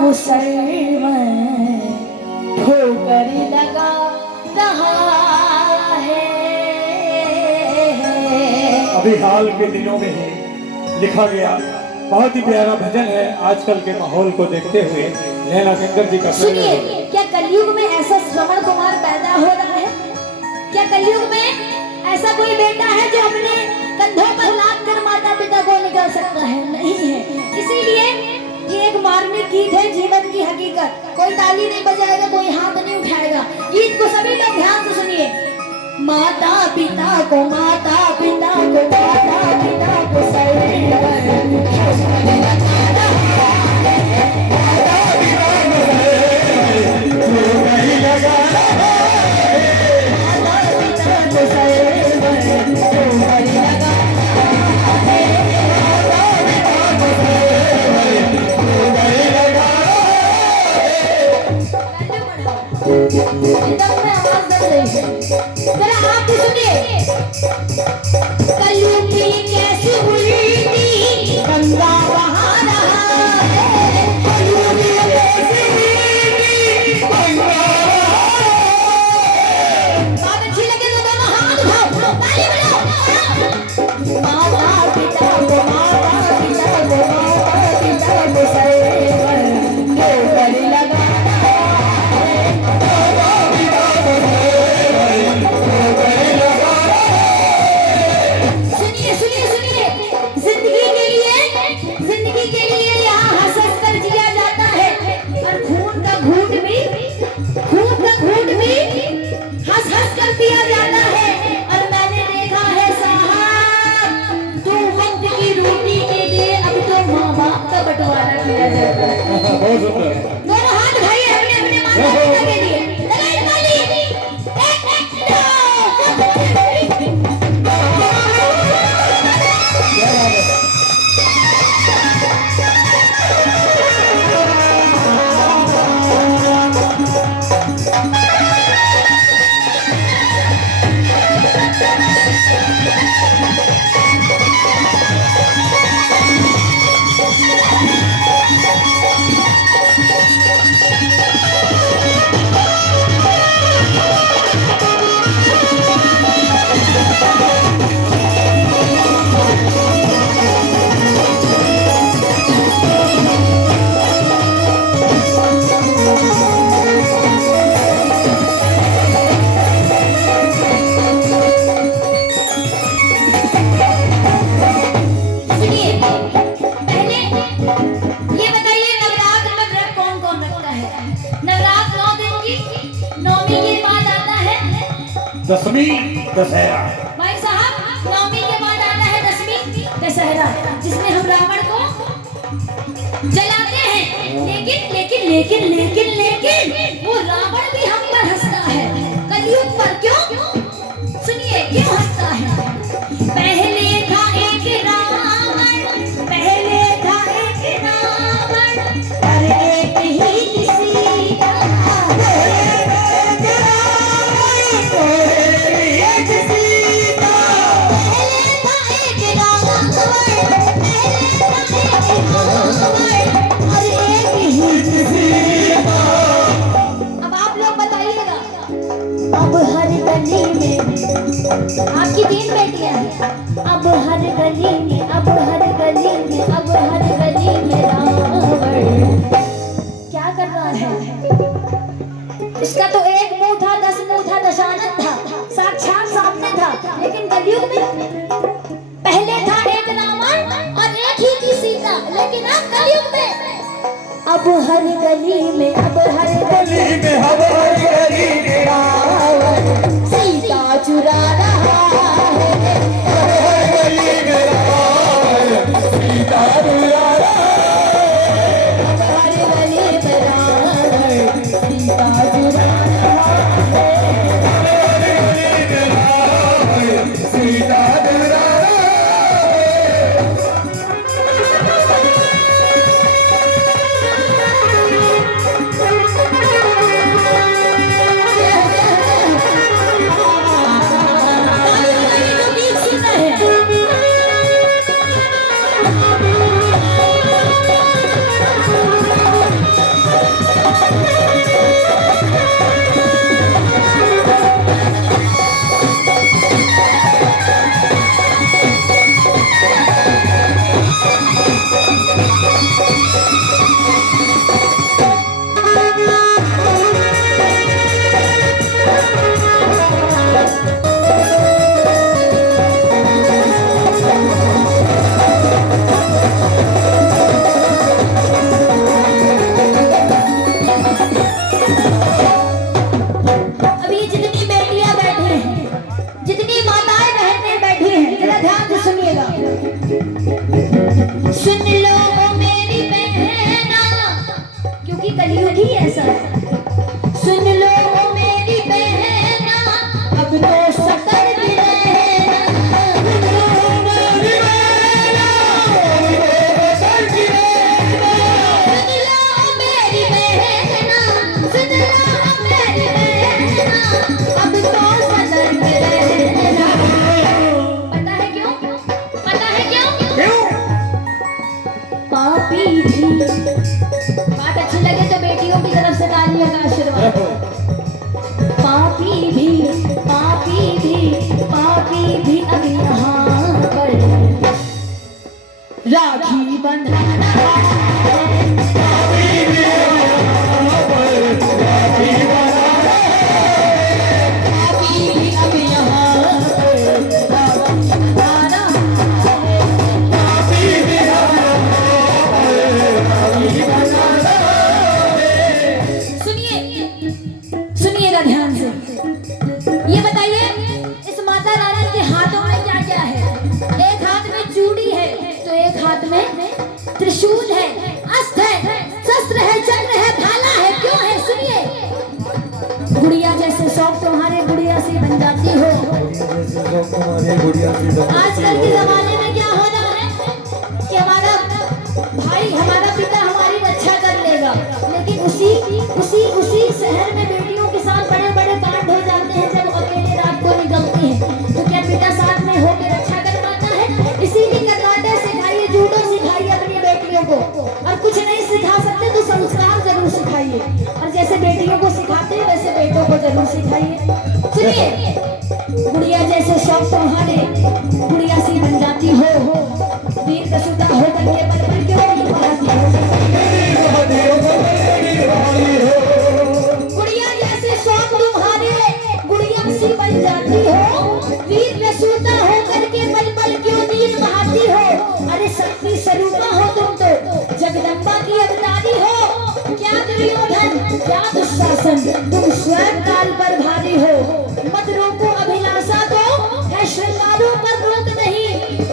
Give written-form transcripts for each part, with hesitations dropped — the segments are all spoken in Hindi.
कुशल में ठोकर लगा रहा है। अभी हाल के दिनों में ही लिखा गया बहुत ही प्यारा भजन है। आजकल के माहौल को देखते हुए नैना किंकर जी का सुनिए, क्या कलयुग में ऐसा श्रवण कुमार पैदा हो रहा है? क्या कलयुग में ऐसा कोई बेटा है जो अपने कंधों पर लाद कर माता पिता को निकाल सकता है? नहीं है। इसीलिए ये एक मार्मिक गीत है, जीवन की हकीकत। कोई ताली नहीं बजाएगा, कोई हाथ नहीं उठाएगा। गीत को सभी लोग ध्यान से सुनिए। माता पिता को, माता पिता को, माता पिता को जरा आप भी सुनिए। कलयुग की कैसी उल्टी गंगा बहा रहा है। कलयुग की कैसी उल्टी गंगा बात अच्छी लगे तो दोनों हाथ उठाओ, ताली बजाओ। माता पिता को, माता पिता को, माता पिता को सर पर लगा दिया जाता है। और मैंने देखा है साहब, 2 वक्त की रोटी के लिए अब तो माँ बाप का बंटवारा किया जाता है। दोनों हाथ उठाइए अपने अपने माता पिता के लिए। लगाइए ताली। दसवीं दशहरा। भाई साहब, नवमी के बाद आता है दसवीं दशहरा, जिसमें हम रावण को जलाते हैं। लेकिन लेकिन लेकिन लेकिन लेकिन वो रावण भी हम पर हंसता है। कलयुग पर क्यों? सुनिए क्यों हंसता है। पहले था एक रावण, पहले था एक रावण, पर एक ही सीता। अब आप लोग बताइएगा, अब हर गली में आपकी 3 बेटियां हैं। अब हर गली में, अब हर गली में, अब हर गली में रावण क्या कर रहा है? उसका तो एक मुंह था, 10 मुंह था, दशानन था, साक्षात सामने था। लेकिन कलयुग में पहले था एक रावण और एक ही की सीता। लेकिन अब कलयुग में अब हर गली में, अब हर गली में, अब हर गली में रावण सीता चुरा रहा है। अब हर गली में रावण सीता चुरा रहा है। अब हर गली में रावण सीता चुरा रहा है। अब हर गली में रावण सीता चुरा रहा है। सुन लो ओ मेरी बहना, क्योंकि कलयुग ही ऐसा है। सुन लो ओ मेरी बहना, अब तो सतर्क रहना। सुन लो ओ मेरी बहना, सुन लो ओ मेरी बहना, सुन लो ओ मेरी बहना, अब तो सतर्क रहना। पता है क्यों? पता है क्यों? क्यों? पापी भी, बात अच्छी लगे तो बेटियों की तरफ से तालियों का आशीर्वाद। पापी भी, पापी भी, पापी भी अब यहाँ पर राखी बंधाना है। पापी भी अब यहाँ पर राखी बंधाना है। सुनिएगा ध्यान से। ये बताइए इस माता रानी के हाथों में क्या क्या है? एक हाथ में चूड़ी है तो एक हाथ में त्रिशूल है, अस्त्र है, शस्त्र है, चक्र है, भाला है। क्यों है? सुनिए। गुड़िया जैसे शौक तुम्हारे गुड़िया से बन जाती हो। आजकल के जमाने में क्या हो रहा है कि हमारा भाई, हमारा पिता हमारी रक्षा कर लेगा, लेकिन उसी उसी उसी शहर में बेटियों के साथ बड़े बड़े कांड हो जाते हैं जब अकेले रात को निकलते हैं। तो क्या पिता साथ में होकर रक्षा कर पाता है? इसीलिए कराटे सिखाइए, जूडो सिखाइए अपनी बेटियों को। और कुछ नहीं सिखा सकते तो संस्कार जरूर सिखाइए, और जैसे बेटियों को सिखाते हैं वैसे बेटों को जरूर सिखाइए। सुनिए, गुड़िया जैसे शौक तुम्हारे गुड़िया सी बन जाती हो, वीर प्रसूता होकर के पल पल क्यों नहीं भाती हो। गुड़िया जैसे शौक तुम्हारे गुड़िया सी बन जाती हो, वीर प्रसूता होकर के पल पल क्यों नींद बहाती हो। अरे शक्ति स्वरूपा हो तुम तो, जगदम्बा की अवतारी हो। क्या दुर्योधन, क्या दुशासन, तुम स्वयं काल पर भारी हो। मत रोको अभिलाषा को, है श्रृंगारों पर रोक नहीं,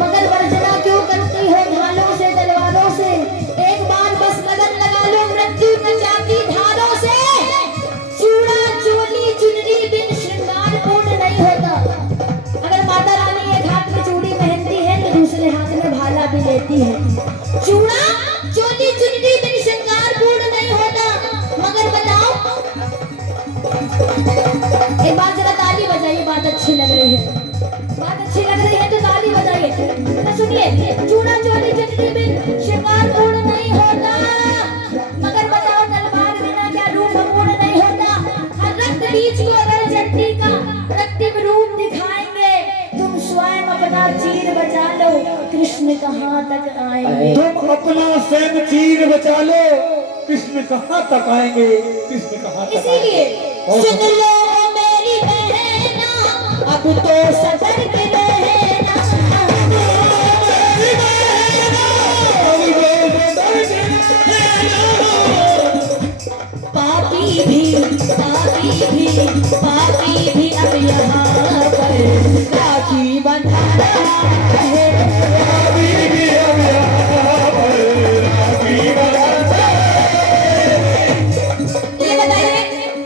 मगर वर्जना क्यों करती हो ढालों से, तलवारों से। एक बार बस लगन लगा लो मृत्यु नचाती धारों से। चूड़ा चोली चुनरी बिन श्रृंगार पूर्ण नहीं होता। अगर माता रानी एक हाथ में चूड़ी पहनती है तो दूसरे हाथ में भाला भी लेती है। चूड़ा चोली चुनरी बिन श्रृंगार पूर्ण नहीं होता। मगर बताओ, एक बार जरा ताली बजाइए, बात अच्छी लग रही है, बात अच्छी लग रही है तो ताली बजाइए। तो सुनिए, चूड़ा चोली चुनरी बिन श्रृंगार पूर्ण नहीं होता। मगर बताओ, तलवार बिना क्या रूप पूर्ण नहीं होता। हर रक्त बीज को अगर जट्टी का रक्तिम रूप दिखाएंगे, तुम स्वयं अपना चीर बचा लो, कृष्ण कहाँ तक आएंगे। तुम अपना स्वयं चीर बचा लो, कृष्ण कहाँ तक आएंगे, कृष्ण कहाँ तक आएंगे। इसीलिए सुन लो मेरी बहना, अब तो सतर्क रहना। पापी भी, पापी भी, पापी भी अब यहाँ पर राखी बंधाना है। पापी भी अब यहाँ पर राखी बंधाना है। ये बताइए,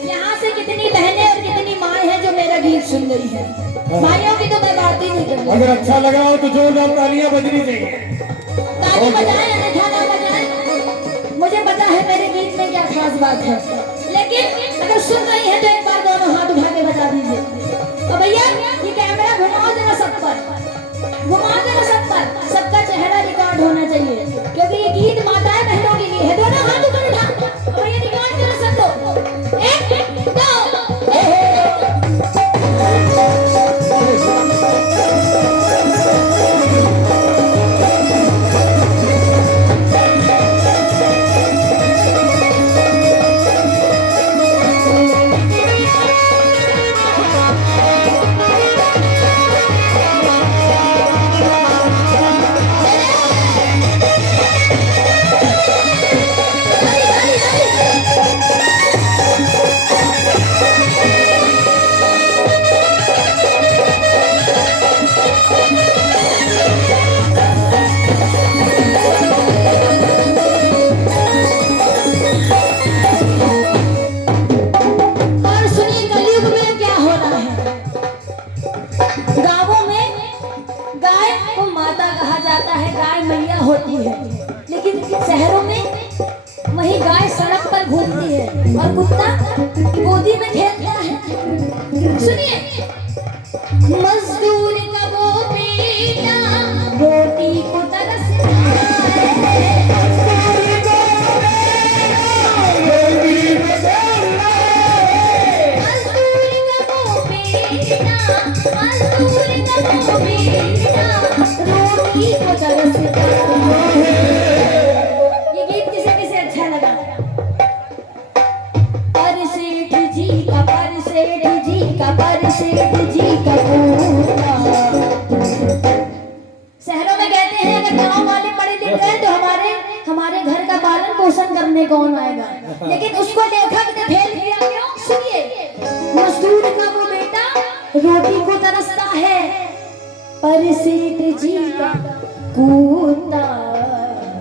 यहाँ से कितनी बहनें और कितनी माएँ हैं जो मेरा गीत सुन रही है? भाइयों की तो मैं बात ही नहीं करती। अगर अच्छा लगा हो तो जोरदार तालियां बजनी चाहिए। ताली बजाएं अन्यथा ना बजाएं, मुझे पता है मेरे गीत में क्या खास बात है, लेकिन अगर सुन रही है तो एक बार दोनों हाथ उठा के बता दीजिए। तो भैया ये कैमरा घुमाओ जरा सब पर, घुमाओ जरा सब पर, सबका चेहरा रिकॉर्ड होना चाहिए, क्योंकि ये गीत माताएं बहनों के लिए है। दोनों हाथ ऊपर उठा, भैया रिकॉर्ड जरा सब दो। एक दो होती है, लेकिन शहरों में वही गाय सड़क पर घूमती है और कुत्ता गोदी में खेलता है। सुनिए, मजदूर का वो बेटा रोटी को तरसता है, मजदूर का वो बेटा रोटी को तरसता है। ये गीत किसे किसे अच्छा लगा? पर सेठ जी का पूरा। शहरों में कहते हैं अगर गांव वाले पढ़े लिख गए तो हमारे घर का पालन पोषण करने कौन आएगा, लेकिन उसको लेखक ने फेल किया क्यों? सुनिए, मजदूर का वो बेटा रोटी को तरसता है, पर सेठ जी का कुत्ता।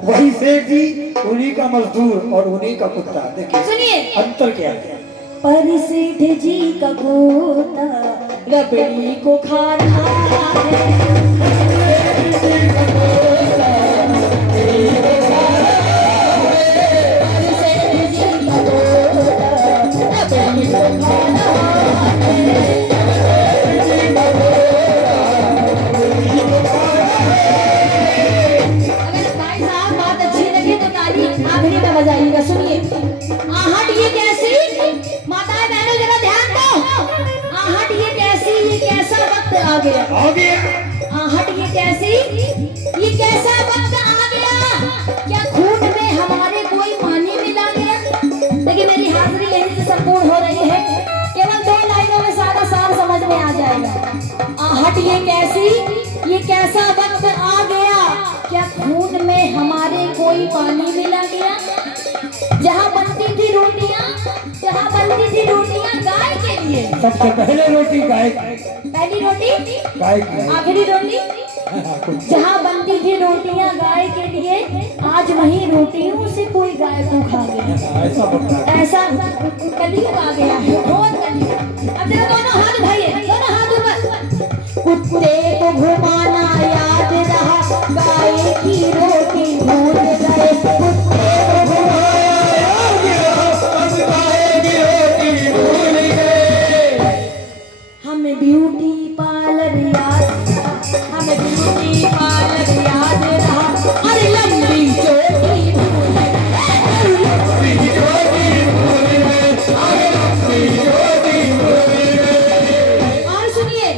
वही सेठ जी, उन्हीं का मजदूर और उन्हीं का कुत्ता। देखिए सुनिए अंतर क्या है। पर सेठ जी का कुत्ता रबड़ी को खाता है, बजाइएगा। सुनिए, आहट ये कैसी, माताएं बहनों जरा ध्यान दो, आहट ये कैसी, ये कैसा वक्त आ गया, आहट ये कैसी, ये कैसा वक्त आ गया, क्या खून में हमारे कोई पानी मिला गया? लेकिन मेरी हाजिरी यहीं से संपूर्ण हो रही है, केवल 2 लाइनों में सारा सार समझ में आ जाएगा। आहट ये कैसी, ये कैसा वक्त आ गया, क्या खून में हमारे कोई पानी मिला गया? जहाँ बनती थी रोटियां गाय के लिए, सबसे पहले रोटी गाय, पहली रोटी गाय की, आखिरी रोटी। जहाँ बनती थी रोटियां गाय के लिए, आज वही रोटियों से कोई गाय को खा गया। ऐसा होता है, ऐसा कलयुग आ गया है, बहुत कलयुग। अब जरा दोनों हाथ उठाइए, दोनों हाथ ऊपर। कुत्ते को घुमाना याद रहा, गाय की रोटी भूल गए, कुत्ते को घुमाना याद रहा, गाय की रोटी भूल गए। हमें ब्यूटी पार्लर याद रहा, हमें ब्यूटी पार्लर याद रहा, अरे लंबी चोटी भूल गए, लंबी चोटी भूल गए, अरे लंबी चोटी भूल गए। और सुनिए,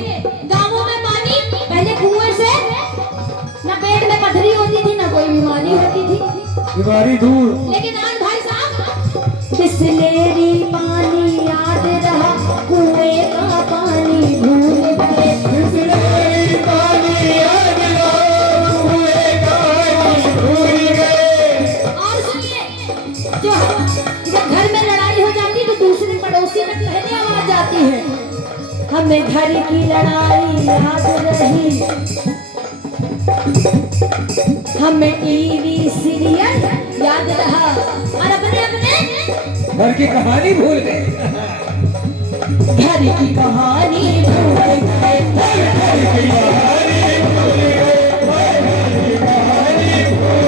गांवों में पानी पहले कुएं से, ना पेट में पथरी होती थी, ना कोई बीमारी होती थी, बीमारी दूर। लेकिन आज भाई साहब बिसलेरी पानी याद रहा, कुएं का पानी भूल गए, बिसलेरी पानी याद रहा, कुएं का पानी भूल गए। और सुनिए, जब घर में लड़ाई हो जाती तो दूसरे पड़ोसी में पहले आवाज आती है, हमें घर की लड़ाई याद रही, हमें टीवी सीरियल याद रहा, और अपने घर की कहानी भूल गए, घर की कहानी भूल गए, घर की कहानी भूल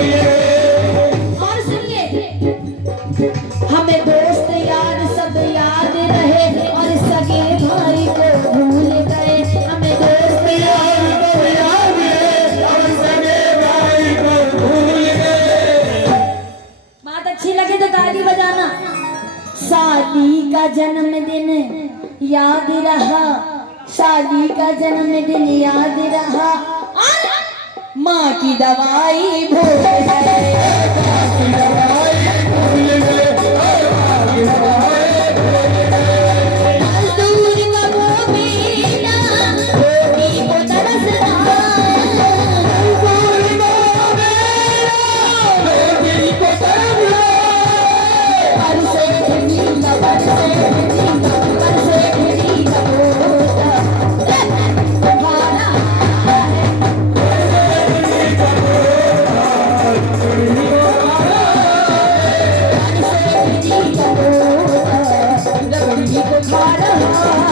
गए। और सुनिए, हमें दोस्त यार सब याद रहे, और सगे भाई को भूल गए, हमें दोस्त यार को याद रहे, और सगे भाई को भूल गए। बात अच्छी लगे तो ताली बजाना। साली का जन्मदिन याद रहा, साली का जन्मदिन याद रहा, और माँ की दवाई भूल गए, माँ की दवाई भूल गए, माँ की दवाई भूल गए। मजदूर का वो बेटा रोटी को तरसता, मजदूर का वो बेटा रोटी को तरसता, पर सेठ जी का पोता भाड़ा है, रबड़ी को खा रहा